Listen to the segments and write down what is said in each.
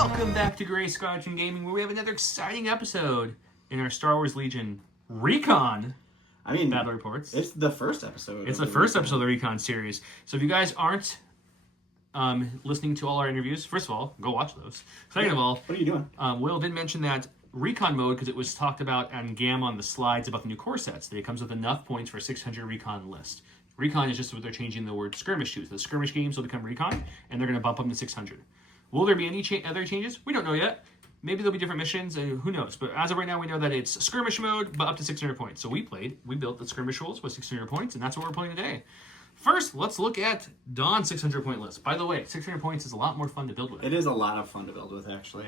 Welcome back to Gray Squadron Gaming, where we have another exciting episode in our Star Wars Legion Recon battle reports. It's the first episode. It's the first episode of the Recon series. So if you guys aren't listening to all our interviews, first of all, go watch those. Second of all, what are you doing? Will did mention that Recon mode, because it was talked about on GAM on the slides about the new core sets, that it comes with enough points for a 600 Recon list. Recon is just what they're changing the word Skirmish to. So the Skirmish games will become Recon, and they're going to bump up to 600. Will there be any other changes? We don't know yet. Maybe there'll be different missions, and who knows. But as of right now, we know that it's Skirmish mode, but up to 600 points. So we built the Skirmish rules with 600 points, and that's what we're playing today. First, let's look at Dawn's 600 point list. By the way, 600 points is a lot more fun to build with. It is a lot of fun to build with, actually.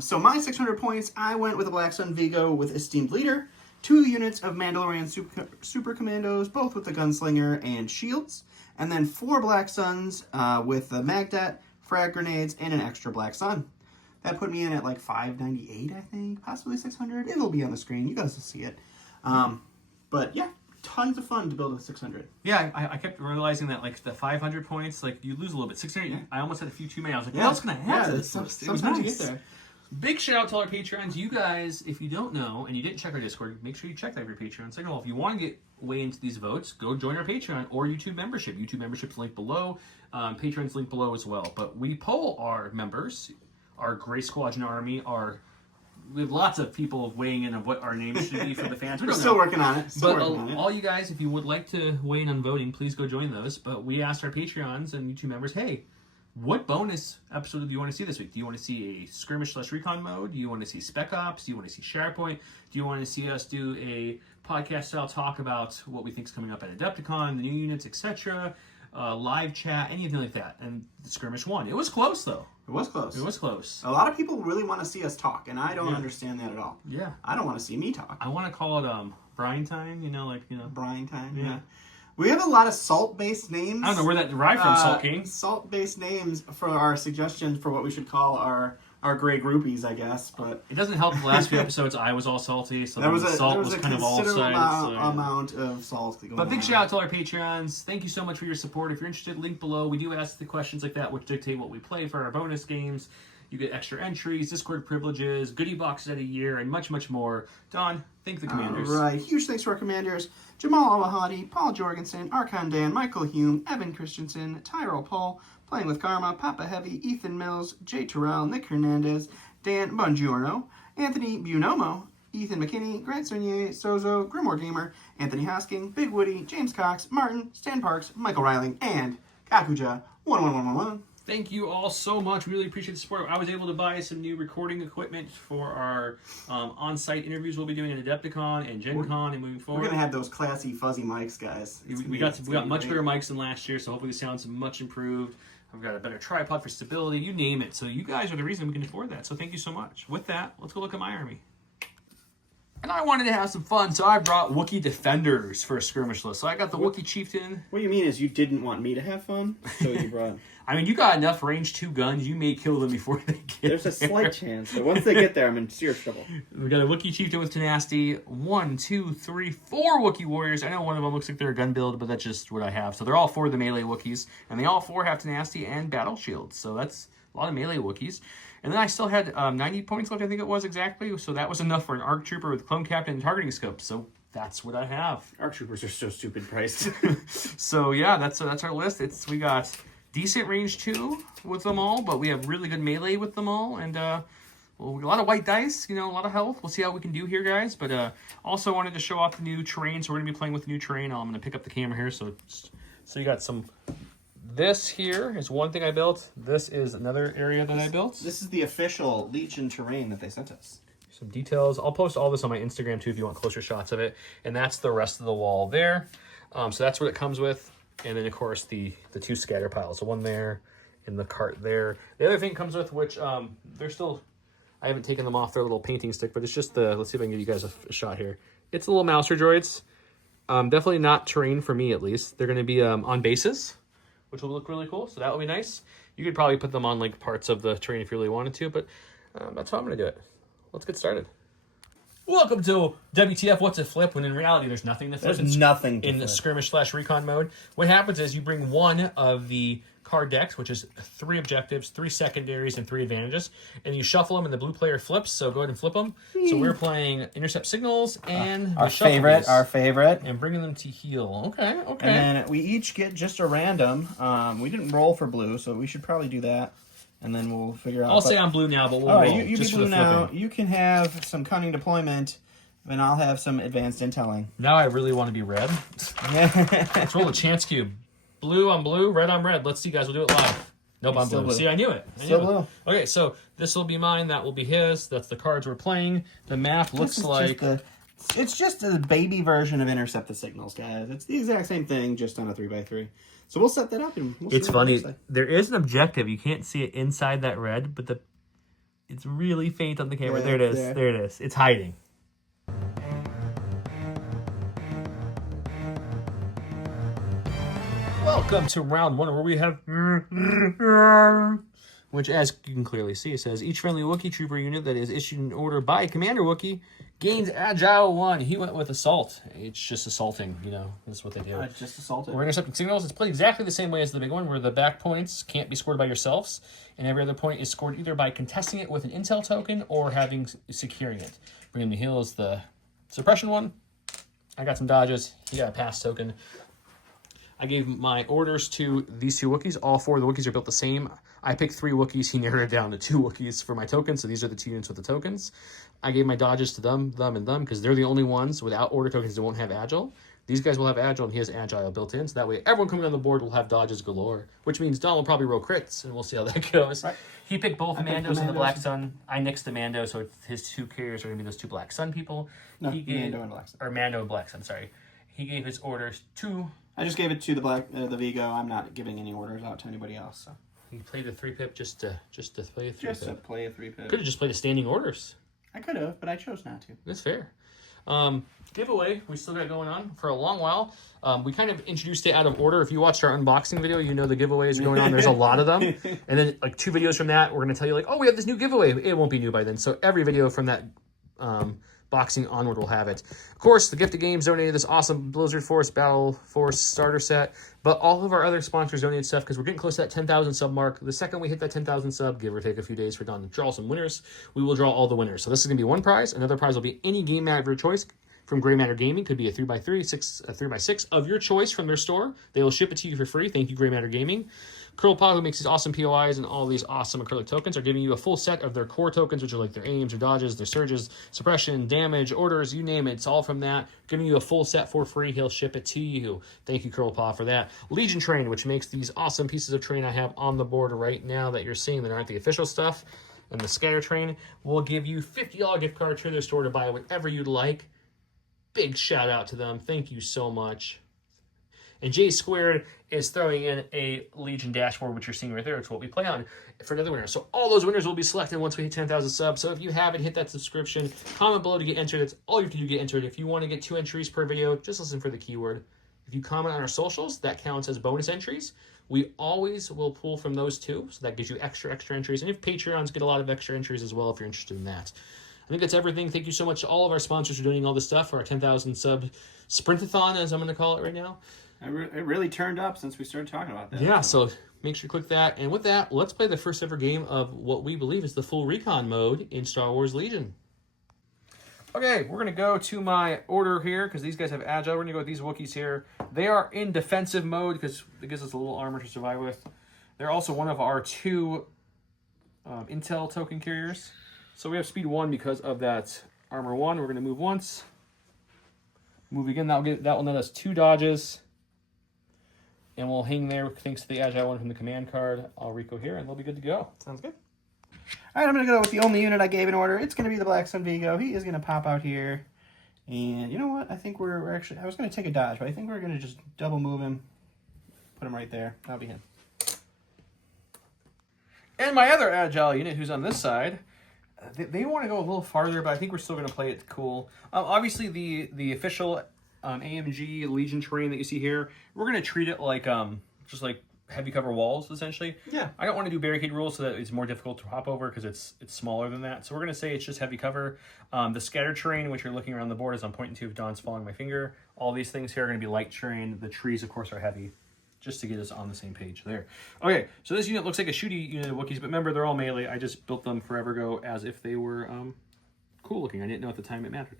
So my 600 points, I went with a Black Sun Vigo with Esteemed Leader, 2 units of Mandalorian Super Commandos, both with the Gunslinger and Shields, and then 4 Black Suns with the Magdet, frag grenades, and an extra Black Sun. That put me in at like 598, I think, possibly 600. It'll be on the screen. You guys will see it. But yeah, tons of fun to build with 600. Yeah, I kept realizing that like the 500 points, like you lose a little bit. 600, yeah. I almost had a few too many. I was like, what else can I have? Yeah, sometimes you get there. Big shout out to all our Patreons. You guys, if you don't know and you didn't check our Discord, make sure you check that for your Patreon. Second of all, if you want to get way into these votes, go join our Patreon or YouTube membership. YouTube membership's linked below. Patreon's linked below as well. But we poll our members, our Gray Squadron Army, we have lots of people weighing in on what our names should be for the fans. We're still working on it. All you guys, if you would like to weigh in on voting, please go join those. But we asked our Patreons and YouTube members, hey, what bonus episode do you want to see this week? Do you want to see a Skirmish/Recon mode? Do you want to see Spec Ops? Do you want to see SharePoint? Do you want to see us do a podcast-style talk about what we think is coming up at Adepticon, the new units, etc., live chat, anything like that? And the Skirmish won. It was close, though. It was close. It was close. A lot of people really want to see us talk, and I don't understand that at all. Yeah. I don't want to see me talk. I want to call it Brian time, Brian time, yeah. We have a lot of salt-based names. I don't know where that derived from, Salt King. Salt-based names for our suggestions for what we should call our gray groupies, I guess. But it doesn't help. The last few episodes, I was all salty, so the salt was kind of all sides. Amount of salt. But big shout out to all our Patreons. Thank you so much for your support. If you're interested, link below. We do ask the questions like that, which dictate what we play for our bonus games. You get extra entries, Discord privileges, goodie boxes at a year, and much, much more. Don, thank the commanders. All right. Huge thanks to our commanders. Jamal Al-Wahadi, Paul Jorgensen, Archon Dan, Michael Hume, Evan Christensen, Tyrell Paul, Playing with Karma, Papa Heavy, Ethan Mills, Jay Terrell, Nick Hernandez, Dan Bongiorno, Anthony Buonomo, Ethan McKinney, Grant Sonier, Sozo, Grimoire Gamer, Anthony Hosking, Big Woody, James Cox, Martin, Stan Parks, Michael Riling, and Kakuja 11111. Thank you all so much. We really appreciate the support. I was able to buy some new recording equipment for our on-site interviews we'll be doing at Adepticon and Gen Con and moving forward. We're going to have those classy, fuzzy mics, guys. We got much better mics than last year, so hopefully the sound's much improved. I've got a better tripod for stability, you name it. So you guys are the reason we can afford that. So thank you so much. With that, let's go look at my army. And I wanted to have some fun, so I brought Wookie Defenders for a skirmish list. So I got the Wookie Chieftain. What you mean is you didn't want me to have fun, so you brought... I mean, you got enough range 2 guns. You may kill them before they get There's a slight chance, but once they get there, I'm in serious trouble. We got a Wookiee Chieftain with Tenacity. 1, 2, 3, 4 Wookiee Warriors. I know one of them looks like they're a gun build, but that's just what I have. So they're all 4 of the melee Wookiees, and they all 4 have Tenacity and Battle Shields. So that's a lot of melee Wookiees. And then I still had 90 points left, I think it was exactly. So that was enough for an ARC Trooper with Clone Captain and Targeting Scope. So that's what I have. ARC Troopers are so stupid priced. So yeah, that's our list. We got decent range 2 with them all, but we have really good melee with them all, and a lot of white dice, a lot of health. We'll see how we can do here, guys. But also wanted to show off the new terrain, so we're gonna be playing with the new terrain. I'm gonna pick up the camera here, so you got some. This here is one thing I built. This is another area that I built. This is the official Legion terrain that they sent us. Some details. I'll post all this on my Instagram too if you want closer shots of it. And that's the rest of the wall there. So that's what it comes with. And then, of course, the 2 scatter piles. So one there and the cart there. The other thing it comes with, which they're still... I haven't taken them off their little painting stick, but it's just the... Let's see if I can give you guys a shot here. It's the little mouser droids. Definitely not terrain for me, at least. They're going to be on bases, which will look really cool. So that will be nice. You could probably put them on like parts of the terrain if you really wanted to, but that's how I'm going to do it. Let's get started. Welcome to WTF What's a Flip, when in reality there's nothing to flip. There's nothing to in the Skirmish/Recon mode. What happens is you bring one of the card decks, which is 3 objectives, 3 secondaries, and 3 advantages. And you shuffle them, and the blue player flips. So go ahead and flip them. So we're playing intercept signals and our favorite, and bringing them to heal. Okay, okay. And then we each get just a random. We didn't roll for blue, so we should probably do that, and then we'll figure out. I'll say I'm blue now, but we'll all right, roll you just be blue now. You can have some cunning deployment, and I'll have some advanced intelling. Now I really want to be red. Let's roll a chance cube. Blue on blue, red on red. Let's see, guys. We'll do it live. Nope, I'm blue. See, I knew it. Still blue. Okay, so this will be mine. That will be his. That's the cards we're playing. The map looks like... It's just a baby version of Intercept the Signals, guys. It's the exact same thing, just on a 3x3. So we'll set that up, and we'll see. It's funny. There is an objective. You can't see it inside that red, but it's really faint on the camera. There it is. There it is. It's hiding. Welcome to round 1, where we have... which, as you can clearly see, it says, each friendly Wookiee trooper unit that is issued an order by Commander Wookiee gains Agile 1. He went with Assault. It's just assaulting, you know. That's what they do. Just assaulted. We're intercepting signals. It's played exactly the same way as the big one, where the back points can't be scored by yourselves, and every other point is scored either by contesting it with an intel token or securing it. Bringing the heal is the suppression one. I got some dodges. He got a pass token. I gave my orders to these 2 Wookiees. All 4 of the Wookiees are built the same. I picked 3 Wookiees. He narrowed it down to 2 Wookiees for my tokens. So these are the 2 units with the tokens. I gave my dodges to them, and them, because they're the only ones without order tokens that won't have Agile. These guys will have Agile, and he has Agile built in. So that way, everyone coming on the board will have dodges galore, which means Don will probably roll crits, and we'll see how that goes. Right. He picked both Mandos and the Black Sun. I nixed the Mando, so his 2 carriers are going to be those 2 Black Sun people. No, Mando and Black Sun. Or Mando and Black Sun, sorry. He gave his orders to... I just gave it to the Vigo. I'm not giving any orders out to anybody else. So he played a 3-pip just to play a 3-pip. Just to play a 3-pip. Could have just played a standing orders. I could have, but I chose not to. That's fair. Giveaway we still got going on for a long while. We kind of introduced it out of order. If you watched our unboxing video, you know the giveaways are going on. There's a lot of them. And then like 2 videos from that, we're going to tell you like, oh, we have this new giveaway. It won't be new by then. So every video from that boxing onward will have it. Of course, the Gift of Games donated this awesome Blizzard Force Battle Force starter set, but all of our other sponsors donated stuff because we're getting close to that 10,000 sub mark. The second we hit that 10,000 sub, give or take a few days for Don to draw some winners, we will draw all the winners. So this is going to be one prize. Another prize will be any game mat of your choice from Gray Matter Gaming. Could be a 3x3, a 3x6 of your choice from their store. They will ship it to you for free. Thank you, Gray Matter Gaming. Curlpaw, who makes these awesome POIs and all these awesome acrylic tokens, are giving you a full set of their core tokens, which are like their aims, their dodges, their surges, suppression, damage, orders, you name it. It's all from that. Giving you a full set for free. He'll ship it to you. Thank you, Curlpaw, for that. Legion Train, which makes these awesome pieces of train I have on the board right now that you're seeing that aren't the official stuff. And the Scatter Train will give you $50 gift card to their store to buy whatever you'd like. Big shout out to them. Thank you so much. And J Squared is throwing in a Legion dashboard, which you're seeing right there. It's what we play on for another winner. So all those winners will be selected once we hit 10,000 subs. So if you haven't, hit that subscription. Comment below to get entered. That's all you have to do to get entered. If you want to get 2 entries per video, just listen for the keyword. If you comment on our socials, that counts as bonus entries. We always will pull from those 2. So that gives you extra entries. And if Patreons get a lot of extra entries as well if you're interested in that. I think that's everything. Thank you so much to all of our sponsors for doing all this stuff for our 10,000 sub sprintathon, as I'm going to call it right now. It really turned up since we started talking about that. Yeah, so make sure to click that. And with that, let's play the first ever game of what we believe is the full Recon mode in Star Wars Legion. Okay, we're going to go to my order here because these guys have Agile. We're going to go with these Wookiees here. They are in defensive mode because it gives us a little armor to survive with. They're also one of our 2 Intel token carriers. So we have speed 1 because of that armor 1. We're going to move once. Move again. That will net us 2 dodges. And we'll hang there thanks to the Agile 1 from the command card. I'll Rico here, and we'll be good to go. Sounds good. All right, I'm going to go with the only unit I gave in order. It's going to be the Black Sun Vigo. He is going to pop out here. And you know what? I think we're actually... I was going to take a dodge, but I think we're going to just double move him. Put him right there. That'll be him. And my other Agile unit, who's on this side... They want to go a little farther, but I think we're still going to play it cool. Obviously, the official AMG Legion terrain that you see here, we're going to treat it like just like heavy cover walls, essentially. Yeah. I don't want to do barricade rules so that it's more difficult to hop over because it's smaller than that. So we're going to say it's just heavy cover. The scattered terrain, which you're looking around the board, as I'm pointing to if Don's following my finger. All these things here are going to be light terrain. The trees, of course, are heavy. just to get us on the same page there. Okay, so this unit looks like a shooty unit of Wookiees, but remember, they're all melee. I just built them forever ago as if they were cool looking. I didn't know at the time it mattered.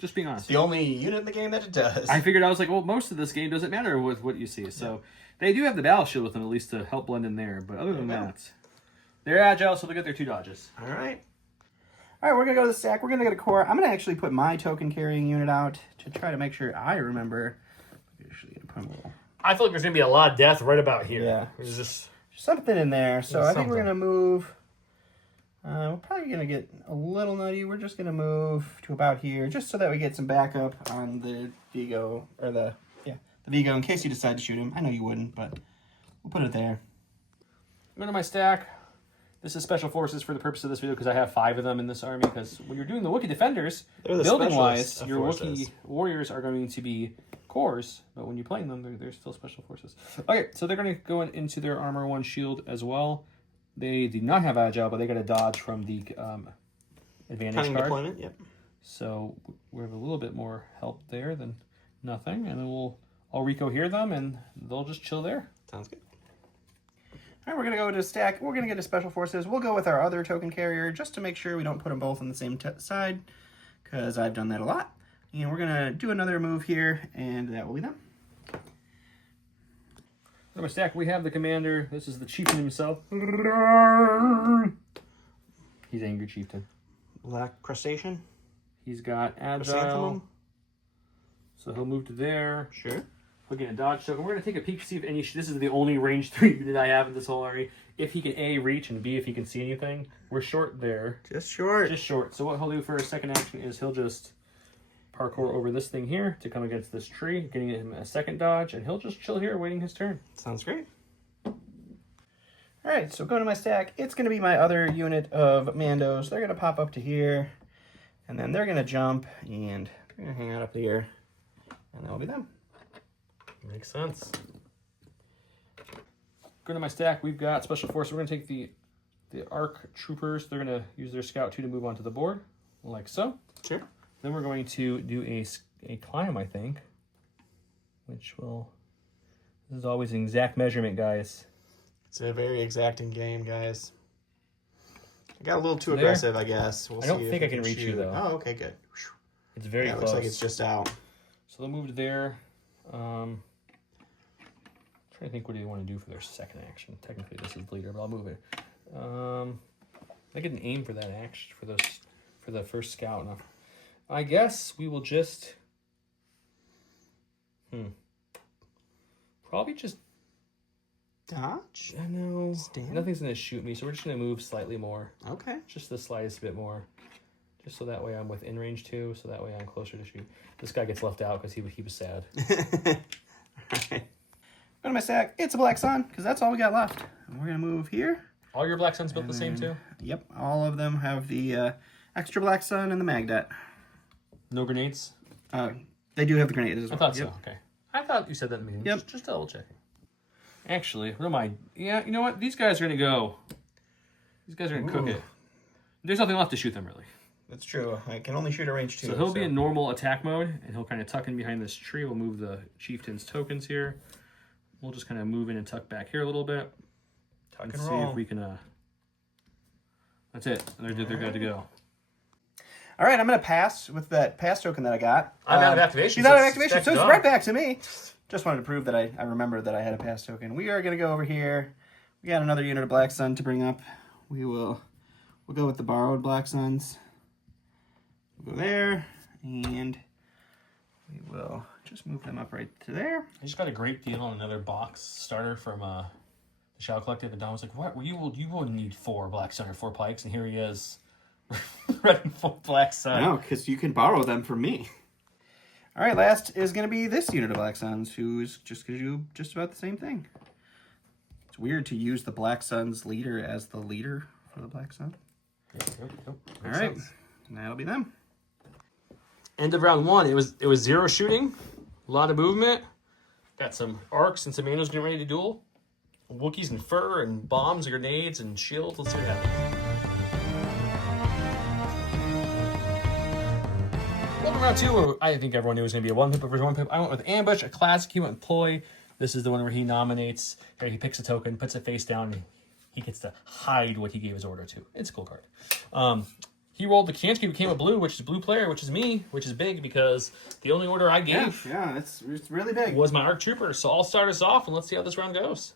Just being honest. It's the only unit in the game that it does. I figured, I was like, well, most of this game doesn't matter with what you see. So they do have the battle shield with them, at least to help blend in there. But other than that, they're agile, so they get their 2 dodges. All right. All right, we're going to go to the stack. We're going to get a core. I'm going to actually put my token carrying unit out to try to make sure I remember. I feel like there's going to be a lot of death right about here. Yeah. There's just something in there. So I think we're going to move. We're probably going to get a little nutty. We're just going to move to about here just so that we get some backup on the Vigo, or the Vigo, in case you decide to shoot him. I know you wouldn't, but we'll put it there. Go to my stack. This is special forces for the purpose of this video because I have 5 of them in this army. Because when you're doing the Wookiee defenders, building-wise, your Wookiee warriors are going to be cores, but when you're playing them, they're still special forces. Okay, so they're going to go into their armor 1 shield as well. They do not have agile, but they got a dodge from the advantage Cunning card. deployment, yep. So we have a little bit more help there than nothing, and then I'll Rico hear them, and they'll just chill there. Sounds good. All right, we're going to go to a stack. We're going to get to special forces. We'll go with our other token carrier just to make sure we don't put them both on the same side, because I've done that a lot. And we're going to do another move here, and that will be them. On my stack, we have the commander. This is the chieftain himself. He's Angry Chieftain. Black Crustacean. He's got agile. Chrysanthemum. So he'll move to there. Sure. We'll get a dodge token. We're going to take a peek to see if any... This is the only range 3 that I have in this whole army. If he can A, reach, and B, if he can see anything. We're short there. Just short. Just short. So what he'll do for his second action is he'll just parkour over this thing here to come against this tree, getting him a second dodge, and he'll just chill here waiting his turn. Sounds great. All right, so going to my stack, it's going to be my other unit of Mandos. They're going to pop up to here, and then they're going to jump, and they're going to hang out up here, and that'll be them. Makes sense. Go to my stack, we've got special force. We're going to take the ARC troopers. They're going to use their scout 2 to move onto the board, like so. Sure. Then we're going to do a climb, I think, which will... This is always an exact measurement, guys. It's a very exacting game, guys. I got a little too aggressive, I guess. I don't think I can reach you, though. Oh, okay, good. It's very close. Looks like it's just out. So they'll move to there. Trying to think what do they want to do for their second action. Technically, this is the leader, but I'll move it. I get an aim for that action for the first scout. Now, I guess we will just probably just dodge. I know nothing's gonna shoot me, so we're just gonna move slightly more. Okay, just the slightest bit more, just so that way I'm within range 2, so that way I'm closer to shoot. This guy gets left out because he was sad. Alright. Go to my stack. It's a Black Sun, because that's all we got left. And we're going to move here. All your Black Suns built the same too? Yep, all of them have the extra Black Sun and the Magdet. No grenades? They do have the grenades as well. I thought so, okay. I thought you said that in the meeting. Yep. Just double checking. Actually, what am I? Yeah, you know what? These guys are going to go. These guys are going to cook it. There's nothing left to shoot them, really. That's true. I can only shoot a range 2. So he'll be in normal attack mode, and he'll kind of tuck in behind this tree. We'll move the chieftain's tokens here. We'll just kind of move in and tuck back here a little bit. Tuck and see roll. if we can... That's it. They're good to go. All right, I'm going to pass with that pass token that I got. I'm out of activation. She's out of activation, so it's right back to me. Just wanted to prove that I remembered that I had a pass token. We are going to go over here. We got another unit of Black Sun to bring up. We'll go with the borrowed Black Suns. We'll go there, and we will just move them up right to there. I just got a great deal on another box starter from the Shao Collective, and Don was like, "What? You will need 4 Black Sun or 4 Pikes," and here he is, running 4 Black Sun. No, because you can borrow them from me. All right, last is going to be this unit of Black Suns, who's just going to do just about the same thing. It's weird to use the Black Sun's leader as the leader for the Black Sun. Yep. All right, and that'll be them. End of round 1. It was 0 shooting, a lot of movement. Got some arcs and some Mandos getting ready to duel. Wookiees and fur and bombs and grenades and shields. Let's see what happens. Welcome Welcome round 2, where I think everyone knew it was going to be a 1 pip versus 1 pip. I went with Ambush, a classic. He went with Ploy. This is the one where he nominates, or he picks a token, puts it face down, and he gets to hide what he gave his order to. It's a cool card. He rolled the Kansky, became a blue, which is blue player, which is me, which is big because the only order I gave it's really big. Was my ARC Trooper. So I'll start us off and let's see how this round goes.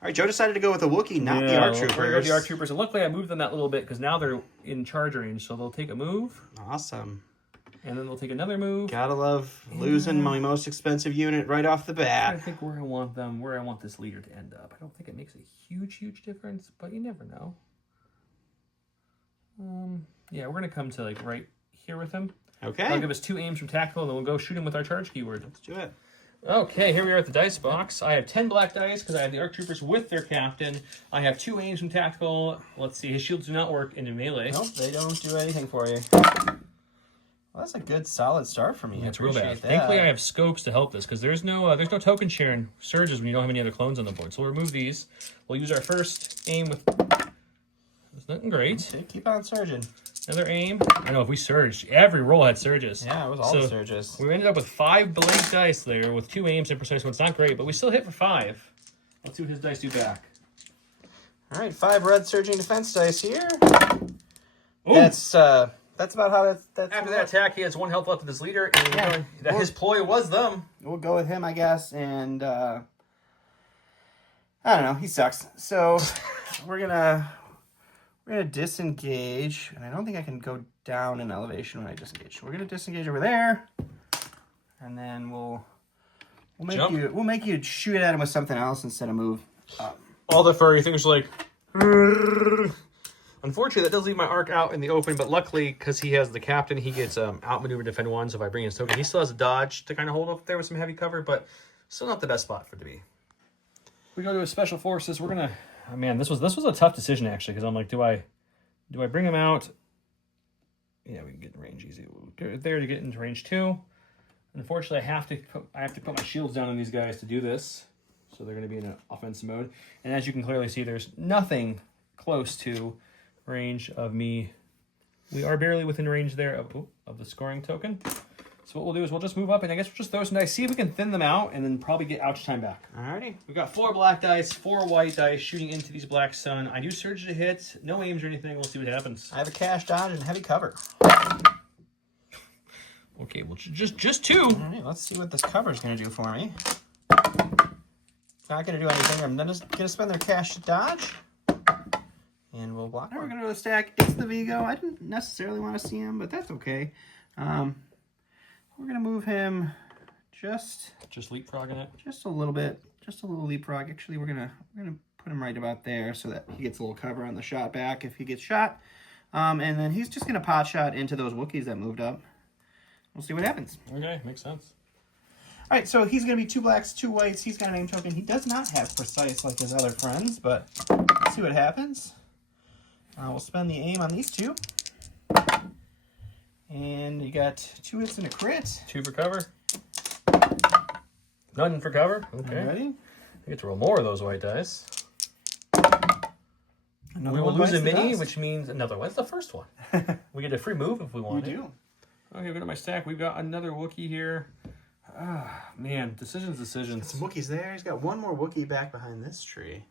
All right, Joe decided to go with a Wookie, not the ARC Troopers. We're going to go the ARC Troopers. And luckily I moved them that little bit because now they're in charge range. So they'll take a move. Awesome. And then they'll take another move. Gotta love losing my most expensive unit right off the bat. I think where I want them, where I want this leader to end up. I don't think it makes a huge difference, but you never know. Yeah, we're going to come to like right here with him. Okay. I'll give us 2 aims from tactical, and then we'll go shoot him with our charge keyword. Let's do it. Okay, here we are at the dice box. I have 10 black dice because I have the ARC Troopers with their captain. I have 2 aims from tactical. Let's see, his shields do not work into melee. Nope, they don't do anything for you. Well, that's a good, solid start for me. That's real bad. Thankfully, I have scopes to help this because there's no token sharing surges when you don't have any other clones on the board. So we'll remove these. We'll use our first aim with. There's nothing great. Okay, keep on surging. Another aim. I know if we surged, every roll had surges. Yeah, it was all the surges. We ended up with 5 blank dice there with 2 aims and precise. So it's not great, but we still hit for 5. Let's see what his dice do back. All right, 5 red surging defense dice here. Ooh. That's about how that's After that attack, he has 1 health left with his leader, and his ploy was them. We'll go with him, I guess, and I don't know, he sucks. So we're gonna disengage, and I don't think I can go down in elevation when I disengage. So we're gonna disengage over there, and then we'll make you shoot at him with something else instead of move up. All the furry things like. Unfortunately, that does leave my arc out in the open, but luckily, because he has the captain, he gets outmaneuver defend 1, so if I bring his token, he still has a dodge to kind of hold up there with some heavy cover, but still not the best spot for it to be. We go to his special forces. We're going to... Oh, man, this was a tough decision, actually, because I'm like, do I bring him out? Yeah, we can get in range easy. We'll get there to get into range 2. Unfortunately, I have to put my shields down on these guys to do this, so they're going to be in an offensive mode. And as you can clearly see, there's nothing close to range of me. We are barely within range there of the scoring token. So what we'll do is we'll just move up, and I guess we'll just throw some dice, see if we can thin them out, and then probably get ouch time back. Alrighty. We've got 4 black dice, 4 white dice shooting into these black sun. I do surge to hit, no aims or anything. We'll see what happens. I have a cash dodge and heavy cover. Okay, well just 2. All right, let's see what this cover is going to do for me. It's not going to do anything. I'm just going to spend their cash to dodge. And we'll block. We're going to go to the stack. It's the Vigo. I didn't necessarily want to see him, but that's okay. We're going to move him just leapfrogging it. Just a little bit. Just a little leapfrog. Actually, we're gonna put him right about there so that he gets a little cover on the shot back if he gets shot. And then he's just going to pot shot into those Wookiees that moved up. We'll see what happens. Okay, makes sense. All right, so he's going to be 2 blacks, 2 whites. He's got an aim token. He does not have precise like his other friends, but let's see what happens. We'll spend the aim on these 2. And you got 2 hits and a crit. 2 for cover. None for cover. Okay. Ready? I get to roll more of those white dice. Another we will one lose bites a the mini, dust. which means another one. That's the first one. We get a free move if we want. We do. Okay, go to my stack. We've got another Wookiee here. Man, decisions. Some Wookiees there. He's got 1 more Wookiee back behind this tree.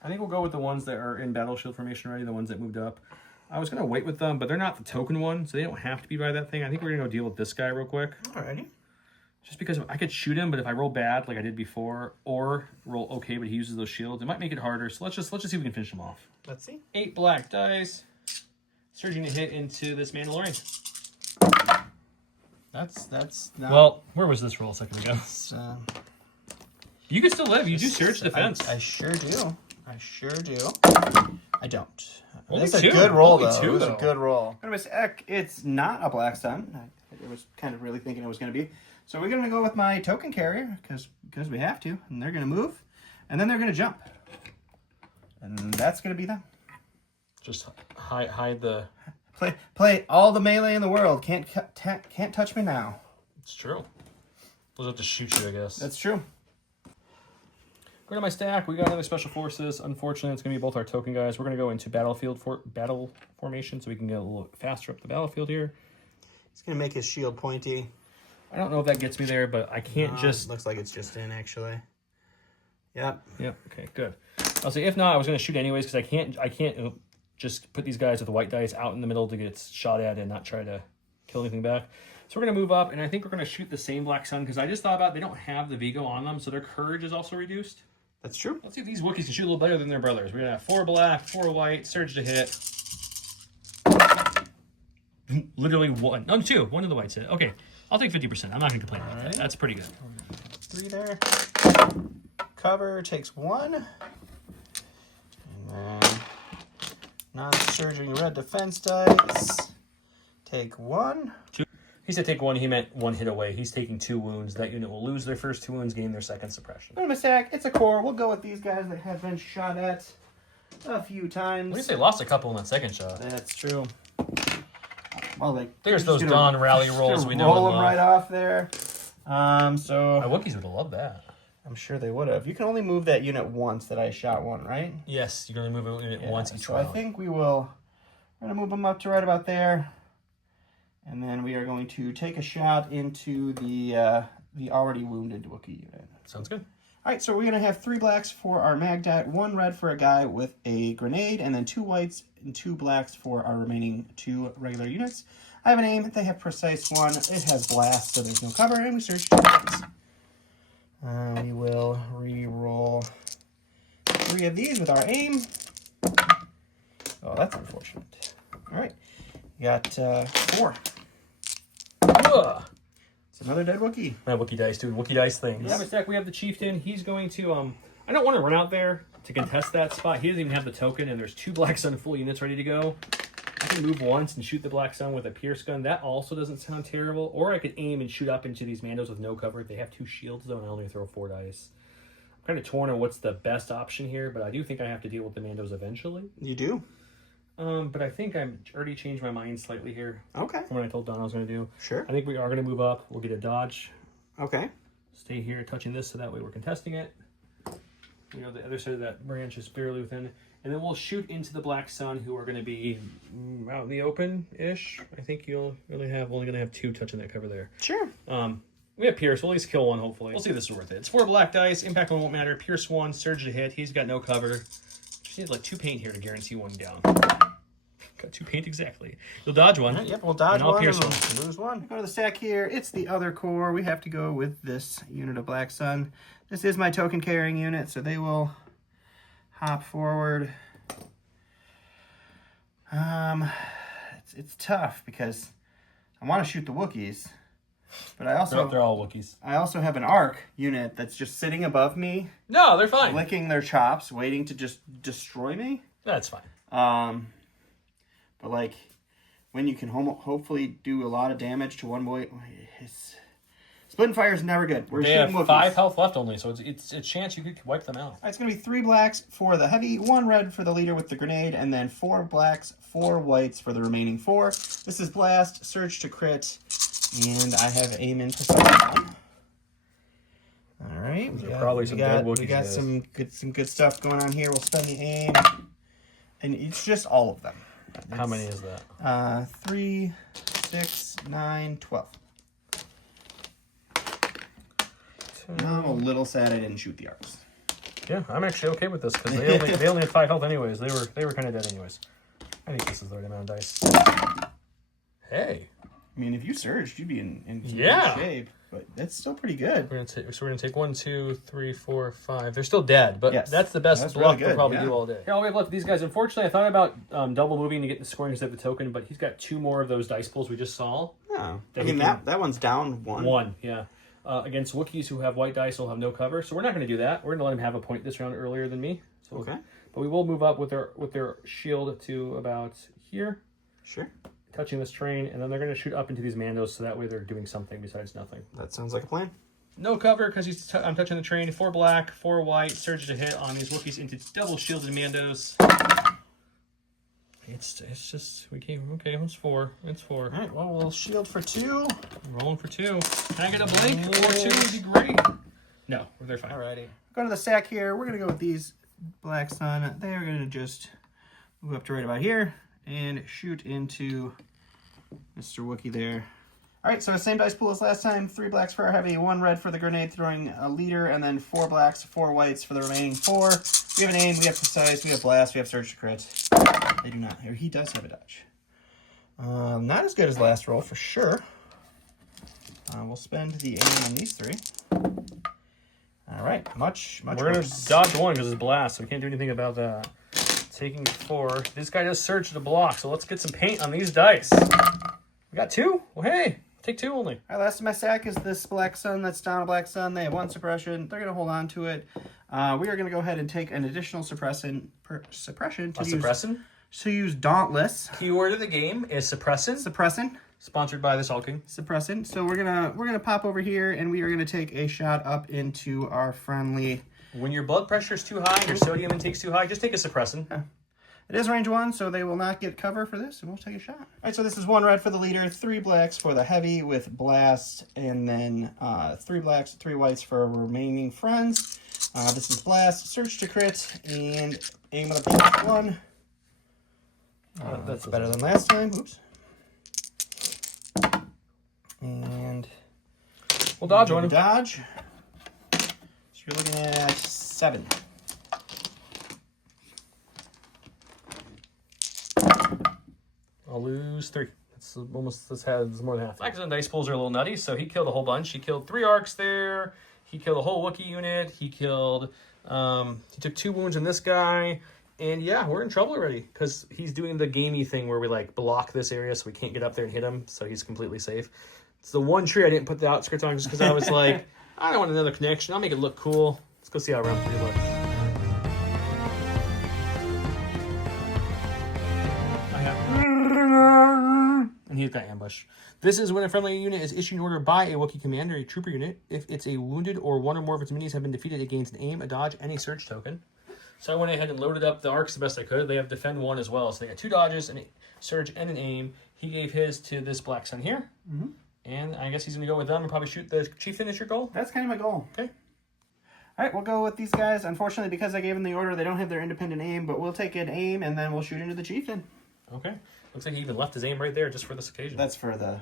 I think we'll go with the ones that are in battle shield formation already, the ones that moved up. I was going to wait with them, but they're not the token one, so they don't have to be by that thing. I think we're going to go deal with this guy real quick. Alrighty. Just because I could shoot him, but if I roll bad like I did before, or roll okay, but he uses those shields, it might make it harder. So let's just see if we can finish him off. Let's see. 8 black dice. Surging to hit into this Mandalorian. That's not... Well, where was this roll a second ago? You can still live. You do surge defense. I sure do. I don't. Only That's a 2. good roll, Only though. 2, It was though. a good roll. Anyways, it's not a black sun. I was kind of really thinking it was going to be. So we're going to go with my token carrier because we have to. And they're going to move. And then they're going to jump. And that's going to be them. Just hide the... Play all the melee in the world. Can't touch me now. It's true. We'll have to shoot you, I guess. That's true. Go to my stack. We got another special forces. Unfortunately, it's going to be both our token guys. We're going to go into battle formation so we can get a little faster up the battlefield here. It's going to make his shield pointy. I don't know if that gets me there, but I can't just... Looks like it's just in, actually. Yep. Yep, okay, good. I'll say, if not, I was going to shoot anyways, because I can't just put these guys with the white dice out in the middle to get shot at and not try to kill anything back. So we're going to move up, and I think we're going to shoot the same Black Sun, because I just thought about it, they don't have the Vigo on them, so their courage is also reduced. That's true. Let's see if these Wookiees can shoot a little better than their brothers. We're going to have 4 black, 4 white, surge to hit. Literally 1. No, 2. 1 of the whites hit. Okay, I'll take 50%. I'm not going to complain about that. That's pretty good. 3 there. Cover takes 1. And then non-surging red defense dice. Take 1. 2. He said take 1. He meant 1 hit away. He's taking 2 wounds. That unit will lose their first 2 wounds, gain their second suppression. No mistake. It's a core. We'll go with these guys that have been shot at a few times. At least they lost a couple in that second shot. That's true. Well, there's those Dawn rally rolls we know and roll them love. right off there. So my Wookiees would have loved that. I'm sure they would have. You can only move that unit once that I shot one, right? Yes, you can only move a unit once each so round. I think we will. We're going to move them up to right about there. And then we are going to take a shot into the already wounded Wookiee unit. Sounds good. All right, so we're going to have 3 blacks for our mag dot, 1 red for a guy with a grenade, and then 2 whites and 2 blacks for our remaining 2 regular units. I have an aim. They have precise 1. It has blast, so there's no cover, and we search 2 blacks. We will re-roll 3 of these with our aim. Oh, that's unfortunate. All right, we got 4. It's another dead Wookiee. My Wookiee dice doing Wookiee dice things. Yeah, Stack, we have the Chieftain. He's going to, I don't want to run out there to contest that spot. He doesn't even have the token, and there's 2 Black Sun full units ready to go. I can move once and shoot the Black Sun with a Pierce gun. That also doesn't sound terrible. Or I could aim and shoot up into these Mandos with no cover. They have 2 shields, though, and I only throw 4 dice. I'm kind of torn on what's the best option here, but I do think I have to deal with the Mandos eventually. You do? But I think I've already changed my mind slightly here. Okay. From what I told Don I was going to do. Sure. I think we are going to move up. We'll get a dodge. Okay. Stay here touching this so that way we're contesting it. You know, the other side of that branch is barely within. And then we'll shoot into the Black Sun, who are going to be out in the open-ish. I think you'll really have only going to have 2 touching that cover there. Sure. We have Pierce. We'll at least kill 1, hopefully. We'll see if this is worth it. It's 4 black dice. Impact 1 won't matter. Pierce 1, surge to hit. He's got no cover. Just need like 2 paint here to guarantee 1 down. Got 2 paint exactly. You'll dodge 1. Yep, we'll dodge 1. I'll pierce 1. Lose 1. Go to the stack here. It's the other core. We have to go with this unit of Black Sun. This is my token carrying unit, so they will hop forward. It's tough because I want to shoot the Wookiees, but I also They're all Wookiees. I also have an ARC unit that's just sitting above me. No, they're fine. Licking their chops, waiting to just destroy me. That's fine. But like when you can hopefully do a lot of damage to one boy, splitting fire is never good. We're they shooting have Wookiees. 5 health left only, so it's a chance you could wipe them out. All right, it's gonna be 3 blacks for the heavy, 1 red for the leader with the grenade, and then 4 blacks, 4 whites for the remaining 4. This is blast, surge to crit, and I have aim in precise 1. All right, we got some good stuff going on here. We'll spend the aim, and it's just all of them. How many is that? 3, 6, 9, 12. I'm a little sad I didn't shoot the arcs. Yeah, I'm actually okay with this because they only had 5 health anyways. They were kind of dead anyways. I think this is the right amount of dice. Hey. I mean, if you surged, you'd be in Yeah. good shape. But that's still pretty good. We're gonna take 1, 2, 3, 4, 5. They're still dead, but Yes. that's the best That's block really we'll good, probably yeah. do all day. Here, all we have left of these guys. Unfortunately, I thought about double moving to get the scoring because of the token, but he's got 2 more of those dice pulls we just saw. Oh. That I mean, he can- that one's down 1. 1, yeah. Against Wookiees who have white dice will have no cover, so we're not going to do that. We're going to let him have a point this round earlier than me. So, Okay. But we will move up with their shield to about here, Sure. touching this train, and then they're going to shoot up into these Mandos, so that way they're doing something besides nothing. That sounds like a plan. No cover because I'm touching the train. 4 black, 4 white, surge to hit on these Wookiees into double shielded Mandos. It's just we came okay. It's 4. It's 4. All right. Well, we'll shield for 2. Rolling for 2. Can I get a blink or 2? Would be great. No, they're fine. Alrighty. Go to the stack here. We're gonna go with these Black Sun. They're gonna just move up to right about here and shoot into Mr. Wookie there. All right, so same dice pool as last time. 3 blacks for our heavy, 1 red for the grenade throwing leader, and then 4 blacks, 4 whites for the remaining 4. We have an aim, we have precise, we have blast, we have surge to crit. They do not. Or he does have a dodge. Not as good as last roll for sure. We'll spend the aim on these 3. All right, much We're going to dodge 1 because it's blast, so we can't do anything about that. Taking 4. This guy does surge to block, so let's get some paint on these dice. We got 2? Well, hey, take 2 only. All right, last in my stack is this Black Sun. That's down a Black Sun. They have 1 suppression. They're going to hold on to it. We are going to go ahead and take an additional suppression to use Dauntless. Keyword of the game is suppressant. Suppressant. Sponsored by the Sulking. Suppressant. So we're gonna pop over here and we are gonna take a shot up into our friendly. When your blood pressure is too high, your sodium intake's too high, just take a suppressant. Yeah. It is range 1, so they will not get cover for this, and we'll take a shot. All right, so this is 1 red for the leader, 3 blacks for the heavy with blast, and then 3 blacks, 3 whites for our remaining friends. This is blast, surge to crit, and aim with a +1. That's better than last time. Oops. And we'll dodge 1. Dodge. So you're looking at 7. I'll lose 3. That's almost, this has more than half. Black Sun dice pools are a little nutty, so he killed a whole bunch. He killed 3 arcs there. He killed a whole Wookie unit. He killed, he took 2 wounds in this guy. And yeah, we're in trouble already because he's doing the gamey thing where we like block this area so we can't get up there and hit him, so he's completely safe. It's the one tree I didn't put the outskirts on just because I was like, I don't want another connection. I'll make it look cool. Let's go see how round 3 looks. And he hit that ambush. This is when a friendly unit is issued an order by a Wookiee commander, a trooper unit. If it's a wounded or 1 or more of its minis have been defeated, it gains an aim, a dodge, and a surge token. So I went ahead and loaded up the arcs the best I could. They have defend 1 as well. So they got 2 dodges, and a surge, and an aim. He gave his to this Black Sun here. Mm-hmm. And I guess he's going to go with them and probably shoot the chieftain as your goal. That's kind of my goal. Okay. All right, we'll go with these guys. Unfortunately, because I gave them the order, they don't have their independent aim, but we'll take an aim, and then we'll shoot into the chieftain. Okay. Looks like he even left his aim right there just for this occasion. That's for the...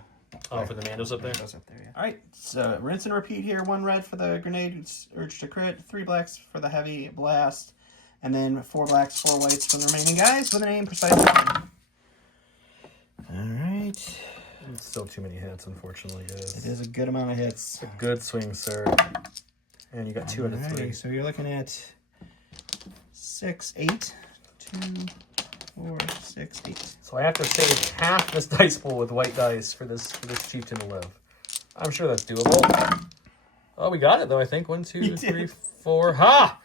Oh, for the Mandos up there? Mandos up there, yeah. All right, so rinse and repeat here. 1 red for the grenade, urge to crit. 3 blacks for the heavy blast. And then 4 blacks, 4 whites for the remaining guys with an aim precise. All right. It's still too many hits, unfortunately. It is a good amount of hits. A good swing, sir. And you got 2 out of 3. So you're looking at 6, 8, 2, 4, 6, 8. So I have to save half this dice pool with white dice for this chieftain to live. I'm sure that's doable. Oh, we got it though. I think 1, 2, 3, 4. Ha!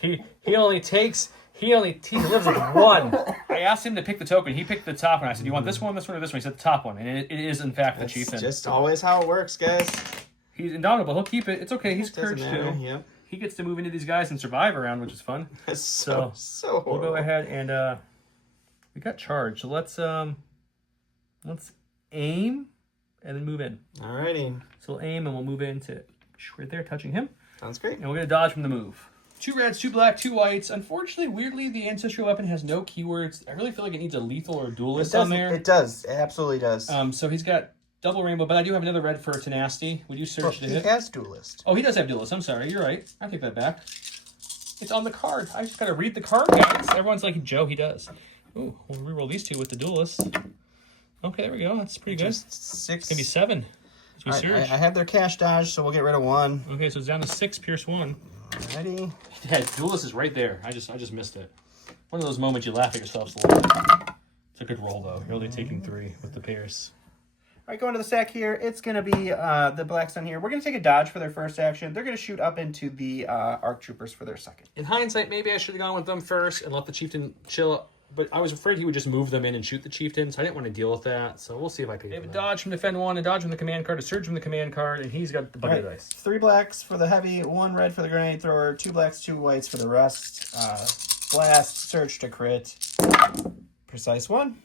He lives with 1. I asked him to pick the token. He picked the top one. I said, "You want this one, or this one?" He said, "The top one." And it is in fact the chieftain. Just always how it works, guys. He's indomitable. He'll keep it. It's okay. He's courage too. Yep. He gets to move into these guys and survive around, which is fun. So we'll go ahead and we got charged. So let's aim and then move in. Alrighty. So we'll aim and we'll move into right there, touching him. Sounds great. And we're gonna dodge from the move. 2 reds, 2 black, 2 whites. Unfortunately, weirdly, the ancestral weapon has no keywords. I really feel like it needs a lethal or duelist on there. It does. It absolutely does. So he's got double rainbow, but I do have another red for tenacity. Would you search to hit? He has duelist. Oh, he does have duelist. I'm sorry. You're right. I take that back. It's on the card. I just got to read the card, guys. Everyone's like, Joe, he does. Ooh, we'll reroll these 2 with the duelist. Okay, there we go. That's pretty good. Just 6. It's going to be 7. Right, I have their cash dodge, so we'll get rid of 1. Okay, so it's down to 6, pierce 1. Ready? Yeah, duelist is right there. I just missed it. One of those moments you laugh at yourself a little. It's a good roll, though. You're only taking 3 with the pierce. All right, going to the stack here. It's going to be the Black Sun here. We're going to take a dodge for their first action. They're going to shoot up into the ARC Troopers for their second. In hindsight, maybe I should have gone with them first and let the chieftain chill. But I was afraid he would just move them in and shoot the chieftain, so I didn't want to deal with that. So we'll see if I pick it. Dodge from defend 1, a dodge from the command card, a surge from the command card, and he's got the bucket of dice. 3 blacks for the heavy, 1 red for the grenade thrower, 2 blacks, 2 whites for the rest. Blast, surge to crit, precise 1.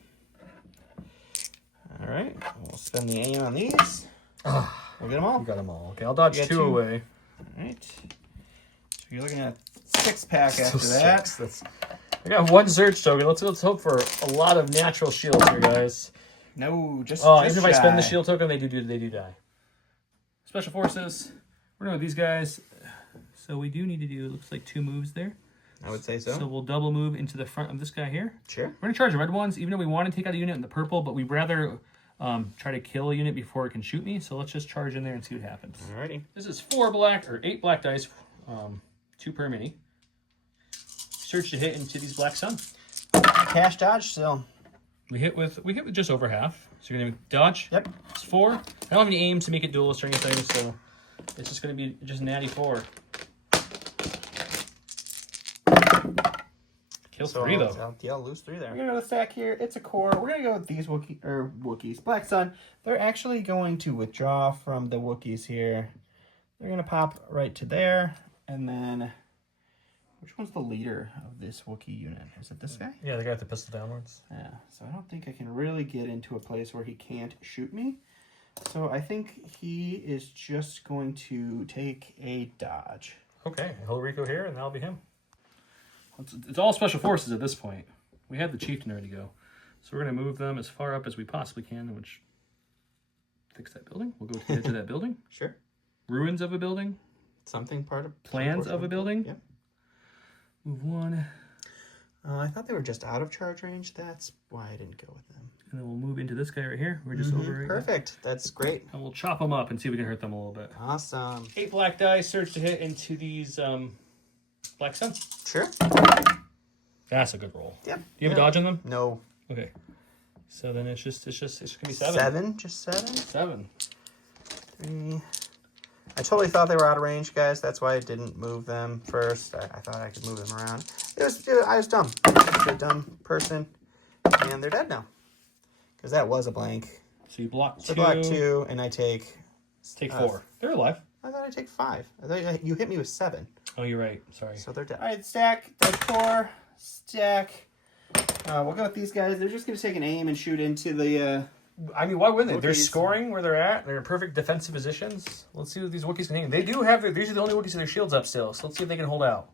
All right, we'll spend the aim on these. We'll get them all. We got them all. Okay, I'll dodge 2 away. All right. So you're looking at 6-pack after that. I got 1 surge token. Let's hope for a lot of natural shields here, guys. No, just Even if I spend the shy. shield token, they do die. Special forces. We're going with these guys. So we do need to do, it looks like 2 moves there. I would say so. So we'll double move into the front of this guy here. Sure. We're going to charge the red ones, even though we want to take out a unit in the purple, but we'd rather try to kill a unit before it can shoot me. So let's just charge in there and see what happens. Alrighty. This is 8 black dice, 2 per mini. Search to hit into these black sun. Cash dodge still. We hit with just over half. So you're gonna dodge. Yep. It's 4. I don't have any aim to make it duelist or anything, so it's just gonna be just natty 4. Kill 3 though. Yeah, I'll lose 3 there. We're gonna go to stack here. It's a core. We're gonna go with these Wookiees. Black Sun. They're actually going to withdraw from the Wookiees here. They're gonna pop right to there, and then which one's the leader of this Wookiee unit? Is it this guy? Yeah, the guy with the pistol downwards. Yeah. So I don't think I can really get into a place where he can't shoot me. So I think he is just going to take a dodge. Okay, he'll Rico here, and that'll be him. It's all special forces at this point. We had the chieftain ready to go. So we're going to move them as far up as we possibly can, which... Fix that building. We'll go to the edge of that building. Sure. Ruins of a building. Something part of... Plans of a building. Yep. Move 1. I thought they were just out of charge range. That's why I didn't go with them. And then we'll move into this guy right here. We're just over right Perfect. That's great. And we'll chop them up and see if we can hurt them a little bit. Awesome. 8 black dice, search to hit into these black suns. Sure. That's a good roll. Yep. Do you have a dodge on them? No. Okay. So then it's just gonna be 7. 7? Just 7? 7. 3. I totally thought they were out of range, guys. That's why I didn't move them first. I thought I could move them around. I was dumb. I'm a dumb person. And they're dead now. Because that was a blank. So you block 2. So block 2, and I take... Take 4. They're alive. I thought I'd take 5. I thought you hit me with 7. Oh, you're right. Sorry. So they're dead. All right, stack. The core. Stack. We'll go with these guys. They're just going to take an aim and shoot into the... I mean, why wouldn't they? They're Wookiees. scoring where they're at. They're in perfect defensive positions. Let's see what these Wookiees can hang. They do have these are the only Wookiees with their shields up still. So let's see if they can hold out.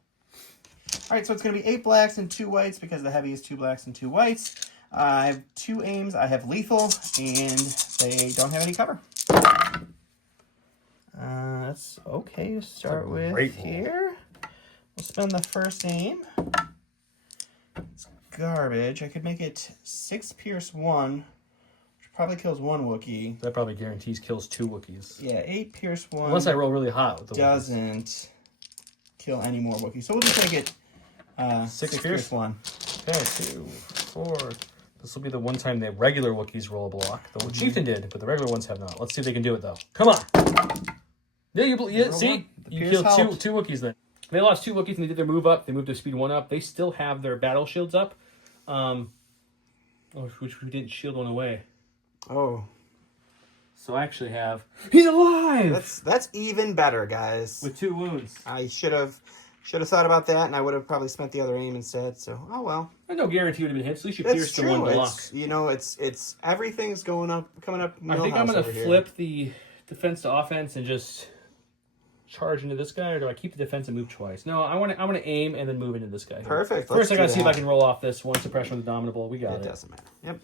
All right, so it's going to be 8 blacks and 2 whites because the heavy is 2 blacks and 2 whites. I have 2 aims. I have lethal, and they don't have any cover. That's okay to start with here. We'll spend the first aim. It's garbage. I could make it 6 pierce 1, which probably kills 1 Wookiee. That probably guarantees kills 2 Wookiees. Yeah, 8 pierce 1. Unless I roll really hot with the doesn't kill any more Wookiees. So we'll just make it 6 pierce 1. Okay, 2, 4. This will be the one time the regular Wookiees roll a block. The Chieftain did, but the regular ones have not. Let's see if they can do it, though. Come on! Yeah, see? You killed two Wookiees then. They lost 2 Wookiees and they did their move up. They moved their speed 1 up. They still have their battle shields up. Which we didn't shield 1 away. Oh. So I actually have... He's alive! That's even better, guys. With 2 wounds. I should have thought about that, and I would have probably spent the other aim instead. So, oh well. There's no guarantee would have been hit. So at least you That's pierced the true. 1 block. It's everything's coming up. I think I'm gonna flip the defense to offense and just charge into this guy, or do I keep the defense and move twice? No, I want to aim and then move into this guy. Here. Perfect. First, I gotta see if I can roll off this 1 suppression with the dominable. We got it. It doesn't matter. Yep.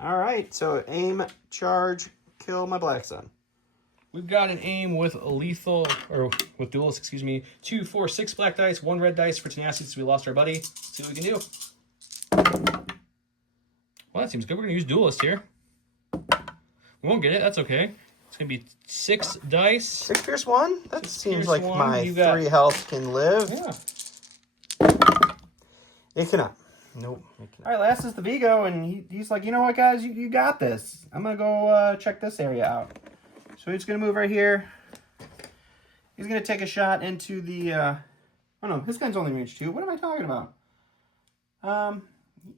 All right. So aim, charge, kill my black sun. We've got an aim with a lethal, or with duelist, excuse me. 2, 4, 6 black dice, 1 red dice for tenacity since we lost our buddy. Let's see what we can do. Well, that seems good. We're going to use duelist here. We won't get it. That's okay. It's going to be 6 dice. 6 pierce 1? That seems like 1. my 3 health can live. Yeah. It cannot. Nope. All right, last is the Vigo, and he's like, you know what, guys? You got this. I'm going to go check this area out. So he's going to move right here. He's going to take a shot into the... oh, no. His gun's only range 2. What am I talking about?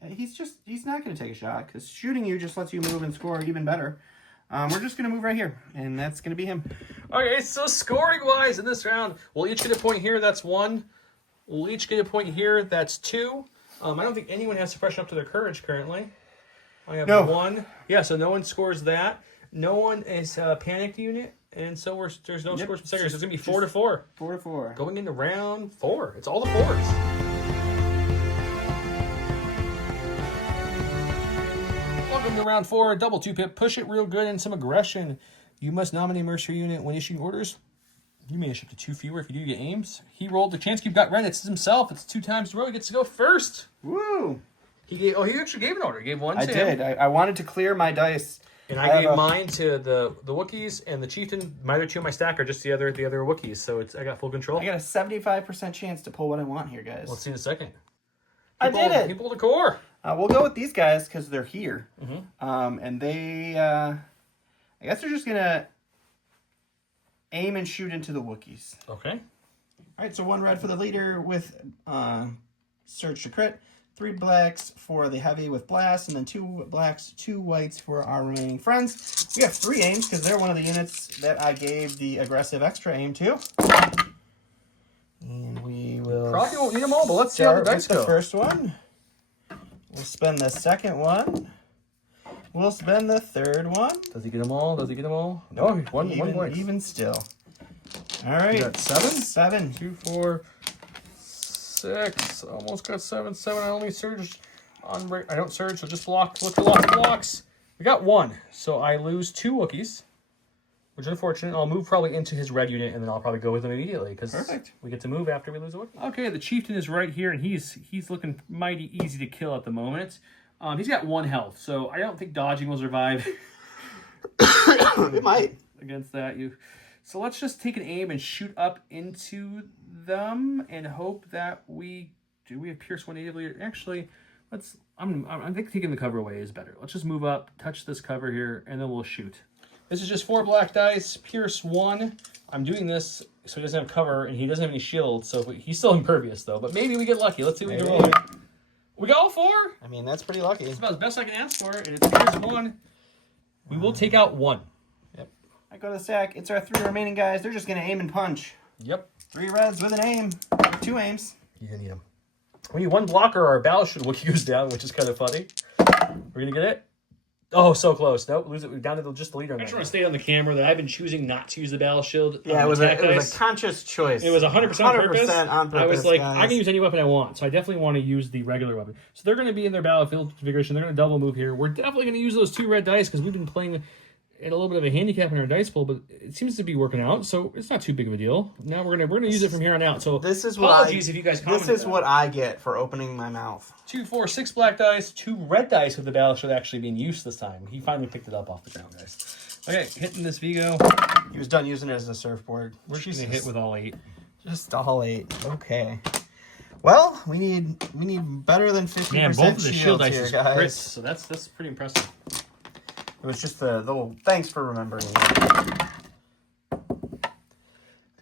He's not going to take a shot, because shooting you just lets you move and score even better. We're just going to move right here, and that's going to be him. Okay, so scoring-wise in this round, we'll each get a point here. That's 1. We'll each get a point here. That's 2. I don't think anyone has suppression up to their courage currently. I have 1. Yeah, so no one scores that. No one is a panicked unit, and so there's no scores from secondary. So it's going to be 4 to 4. 4 to 4. Going into round 4. It's all the 4s. Welcome Moving to round 4, double 2-pip. Push it real good and some aggression. You must nominate Mercer unit when issuing orders. You may issue up to 2 fewer if you do get aims. He rolled the chance cube, got red. It's himself. It's 2 times in a row. He gets to go first. Woo! He actually gave an order. He gave one to I did. I wanted to clear my dice. And I gave mine to the Wookiees and the Chieftain. My other 2 in my stack are just the other Wookiees, so I got full control. I got a 75% chance to pull what I want here, guys. Let's see in a second. I did it. He pulled a core. We'll go with these guys because they're here. Mm-hmm. And they, I guess they're just going to aim and shoot into the Wookiees. Okay. All right, so 1 red for the leader with Surge to crit. 3 blacks for the heavy with blast, and then 2 blacks, 2 whites for our remaining friends. We have 3 aims because they're one of the units that I gave the aggressive extra aim to. And we will Probably won't need them all, but let's see how the dice the go. first one. We'll spend the second one. We'll spend the third one. Does he get them all? Does he get them all? No, one blank. Even still. All right. You got 7? 7. 2, 4, 6. Almost got 7. 7. I only surged on. I don't surge, so just block. Look for lots of blocks. We got 1, so I lose 2 Wookiees, which is unfortunate. I'll move probably into his red unit, and then I'll probably go with him immediately because we get to move after we lose a Wookiee. Okay, the Chieftain is right here, and he's looking mighty easy to kill at the moment. He's got 1 health, so I don't think dodging will survive. It might. Against that, So let's just take an aim and shoot up into them and hope that we have Pierce 1 natively. Actually, I think taking the cover away is better. Let's just move up, touch this cover here, and then we'll shoot. This is just 4 black dice, Pierce 1. I'm doing this so he doesn't have cover and he doesn't have any shield, so he's still impervious though. But maybe we get lucky. Let's see what we can roll. We got all 4. I mean, that's pretty lucky. It's about as best I can ask for, and it's Pierce 1. We will take out 1. Yep. I go to the stack. It's our 3 remaining guys. They're just going to aim and punch. Yep. 3 reds with an aim. 2 aims. You didn't need them. We need 1 blocker, our battleship Wookiee goes down, which is kind of funny. We're going to get it? Oh, so close. Nope, lose it. We're down to just the leader. I just want to state on the camera that I've been choosing not to use the battle shield. Yeah, it was a conscious choice. It was 100% on purpose. On purpose. I was like, guys. I can use any weapon I want, so I definitely want to use the regular weapon. So they're going to be in their battlefield configuration. They're going to double move here. We're definitely going to use those 2 red dice because we've been playing at a little bit of a handicap in our dice pool, but it seems to be working out, so it's not too big of a deal. Now we're gonna use it from here on out. So this is apologies if you guys commented. This is what I get for opening my mouth. 2, 4, 6 black dice, 2 red dice with the battleship actually being used this time. He finally picked it up off the ground, guys. Okay, hitting this Vigo. He was done using it as a surfboard. We're just gonna hit with all 8. Just all 8. Okay. Well, we need better than 50% Man, both of the shield dice here, is guys. crits, so that's pretty impressive. It was just the little thanks for remembering.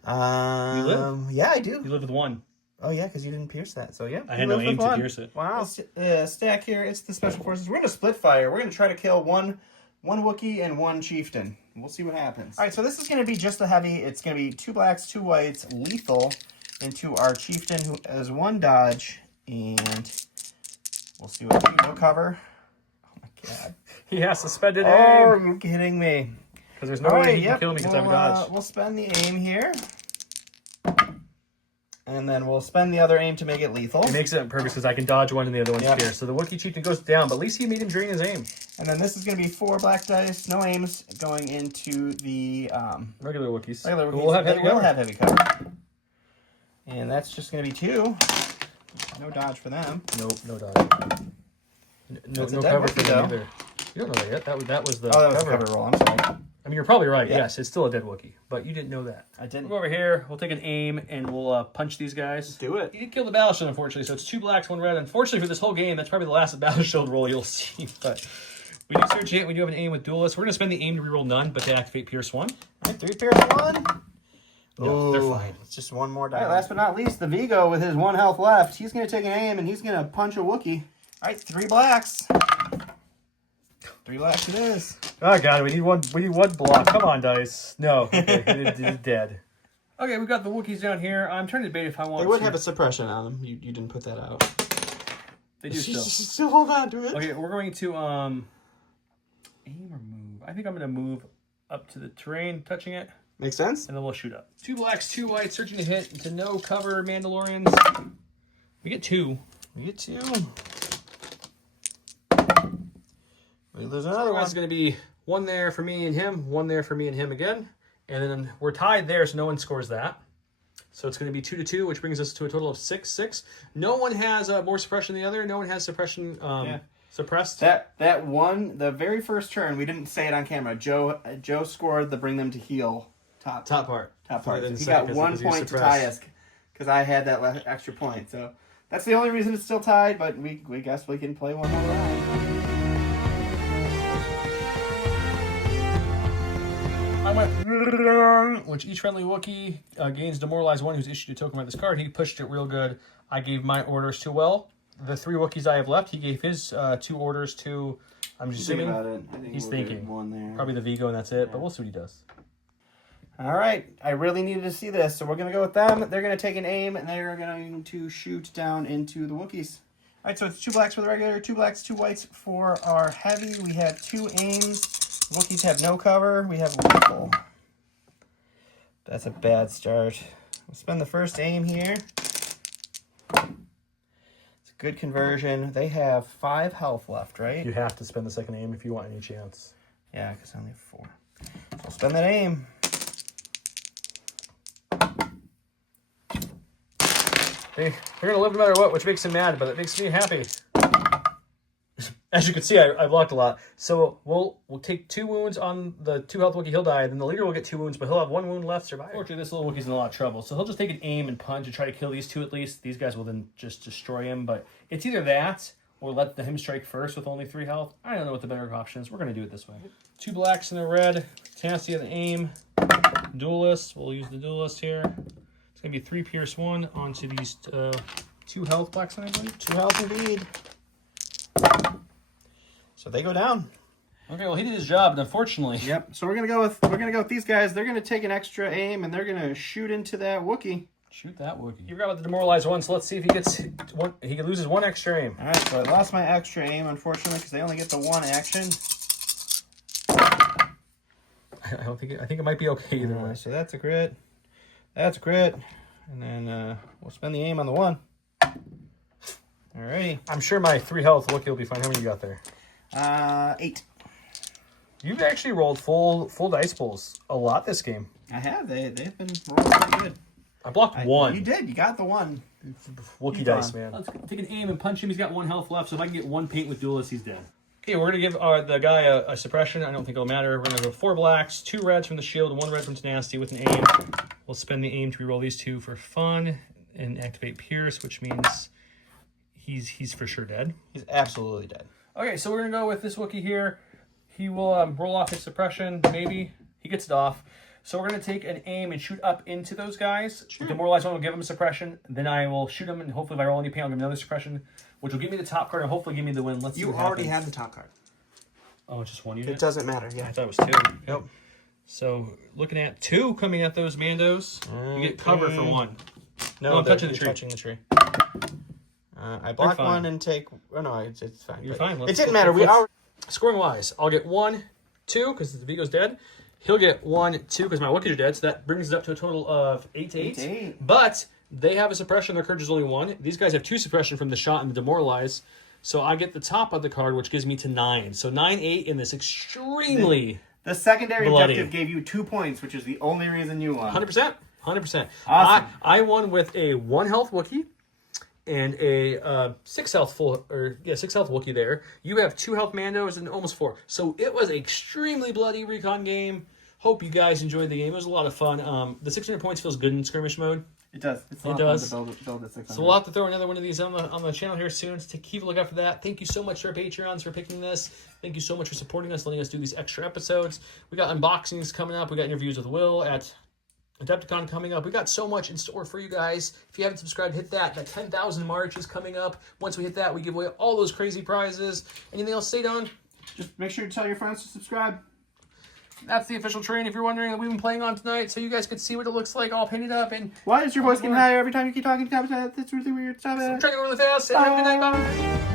You live? Yeah, I do. You live with 1. Oh yeah, because you didn't pierce that. So yeah, I had no aim to pierce it. Wow. Stack here. It's the special forces. We're gonna split fire. We're gonna try to kill one Wookiee and 1 chieftain. We'll see what happens. All right, so this is gonna be just a heavy. It's gonna be 2 blacks, 2 whites, lethal into our chieftain who has 1 dodge, and we'll see what we will cover. Oh my god. He has suspended aim. Oh, are you kidding me? Because there's no way he can kill me because I have a dodge. We'll spend the aim here. And then we'll spend the other aim to make it lethal. It makes it on purpose because I can dodge 1 and the other one's pierced. So the Wookiee chieftain goes down, but at least he made him drain his aim. And then this is going to be 4 black dice, no aims, going into the regular Wookiees. Regular Wookiees. We'll have heavy cover. And that's just going to be 2. No dodge for them. Nope, no dodge. No cover for them either. You don't know that yet. That was the cover roll. I'm sorry. I mean, you're probably right. Yeah. Yes, it's still a dead Wookiee, but you didn't know that. I didn't. We'll go over here. We'll take an aim and we'll punch these guys. Do it. He did kill the battle shield, unfortunately. So it's 2 blacks, 1 red. Unfortunately for this whole game, that's probably the last battle shield roll you'll see. But we do search it. We do have an aim with duelists. We're gonna spend the aim to reroll none, but to activate Pierce 1. All right, 3 Pierce 1. No, they're fine. It's just 1 more die. All right, last but not least, the Vigo with his 1 health left. He's gonna take an aim and he's gonna punch a Wookiee. All right, 3 blacks. 3 blacks it is. Oh god, we need one block. Come on, dice. No, okay, it's dead. Okay, we got the Wookiees down here. I'm trying to debate if I want. They would have a suppression on them. You didn't put that out. They do still. Still hold on to it. Okay, we're going to aim or move. I think I'm going to move up to the terrain, touching it. Makes sense. And then we'll shoot up. 2 blacks, 2 whites, searching to hit into no cover. Mandalorians. We get 2. We get 2. We there's another one. It's going to be one there for me and him, one there for me and him again. And then we're tied there, so no one scores that. So it's going to be 2-2, which brings us to a total of 6-6. No one has more suppression than the other. No one has suppression suppressed. That one, the very first turn, we didn't say it on camera. Joe scored the bring them to heal top part. So he got 1 point to tie us because I had that extra point. So that's the only reason it's still tied. But we guess we can play one more round. I went, which each friendly Wookiee gains demoralize one who's issued a token by this card. He pushed it real good. I gave my orders to Will. The 3 Wookiees I have left, he gave his 2 orders to, I'm just assuming. About it. I think he's thinking. One there. Probably the Vigo and that's it, but we'll see what he does. All right. I really needed to see this, so we're going to go with them. They're going to take an aim, and they're going to shoot down into the Wookiees. All right, so it's 2 blacks for the regular, 2 blacks, 2 whites for our heavy. We have 2 aims. Wookiees have no cover. We have rifle. That's a bad start. We'll spend the first aim here. It's a good conversion. They have 5 health left, right? You have to spend the second aim if you want any chance. Yeah, because I only have 4. So we'll spend that aim. They're going to live no matter what, which makes him mad, but it makes me happy. As you can see, I blocked a lot. So we'll take 2 wounds on the 2 health Wookiee. He'll die. Then the leader will get 2 wounds, but he'll have 1 wound left. Survive. Unfortunately, this little Wookiee's in a lot of trouble. So he'll just take an aim and punch and try to kill these 2 at least. These guys will then just destroy him. But it's either that or let him strike first with only 3 health. I don't know what the better option is. We're going to do it this way. 2 blacks and a red. Tenacity of the aim. Duelist. We'll use the duelist here. It's going to be 3 pierce 1 onto these 2 health blacks, I believe. 2 health indeed. So they go down. Okay, well he did his job, unfortunately. Yep. So we're gonna go with these guys. They're gonna take an extra aim and they're gonna shoot into that Wookiee. Shoot that Wookiee. You forgot about the demoralized one, so let's see if he gets one. He loses 1 extra aim. All right. So I lost my extra aim, unfortunately, because they only get the 1 action. I think it might be okay either way. So that's a crit. That's a crit, and then we'll spend the aim on the 1. Alrighty. I'm sure my 3 health Wookiee will be fine. How many you got there? 8. You've actually rolled full dice bowls a lot this game. I have. They've been rolling pretty good. I blocked 1. You did. You got the 1. Wookiee dice, man. Let's take an aim and punch him. He's got 1 health left, so if I can get 1 paint with Duelist, he's dead. Okay, we're going to give the guy a suppression. I don't think it'll matter. We're going to go 4 blacks, 2 reds from the shield, 1 red from tenacity with an aim. We'll spend the aim to reroll these 2 for fun and activate Pierce, which means he's for sure dead. He's absolutely dead. Okay, so we're going to go with this Wookiee here. He will roll off his suppression, maybe. He gets it off. So we're going to take an aim and shoot up into those guys. Sure. The demoralized one will give him a suppression. Then I will shoot him, and hopefully if I roll any pain, I'll give him another suppression, which will give me the top card and hopefully give me the win. Let's see. You already have the top card. Oh, it's just 1 unit? It doesn't matter, yeah. I thought it was 2. Yep. So looking at 2 coming at those Mandos. You get cover for 1. No, I'm touching the tree. Touching the tree. I block 1 and take... Oh, no, it's fine. You're fine. It didn't matter. We already... Scoring-wise, I'll get 1, 2, because the Vigo's dead. He'll get 1, 2, because my Wookiees are dead, so that brings it up to a total of 8-8. But they have a suppression. Their courage is only 1. These guys have 2 suppression from the shot and the demoralize. So I get the top of the card, which gives me to 9. So 9-8 in this extremely The secondary bloody. objective gave you 2 points, which is the only reason you won. 100%. 100%. Awesome. I won with a 1 health Wookiee and a 6 health 6 health Wookiee there. You have 2 health Mandos and almost 4. So it was an extremely bloody recon game. Hope you guys enjoyed the game. It was a lot of fun. The 600 points feels good in skirmish mode. It does. It's a lot of fun to build the 600. So we'll have to throw another one of these on the channel here soon. So keep a look out for that. Thank you so much to our Patreons for picking this. Thank you so much for supporting us, letting us do these extra episodes. We got unboxings coming up. We got interviews with Will at Adepticon coming up. We got so much in store for you guys. If you haven't subscribed, hit that. That 10,000 March is coming up. Once we hit that, we give away all those crazy prizes. Anything else to say, Don? Just make sure to tell your friends to subscribe. That's the official train, if you're wondering, that we've been playing on tonight, so you guys could see what it looks like all painted up. And why is your voice getting higher every time you keep talking? That's really weird. Stop it. I'm trying to go really fast. Have a good night. Bye.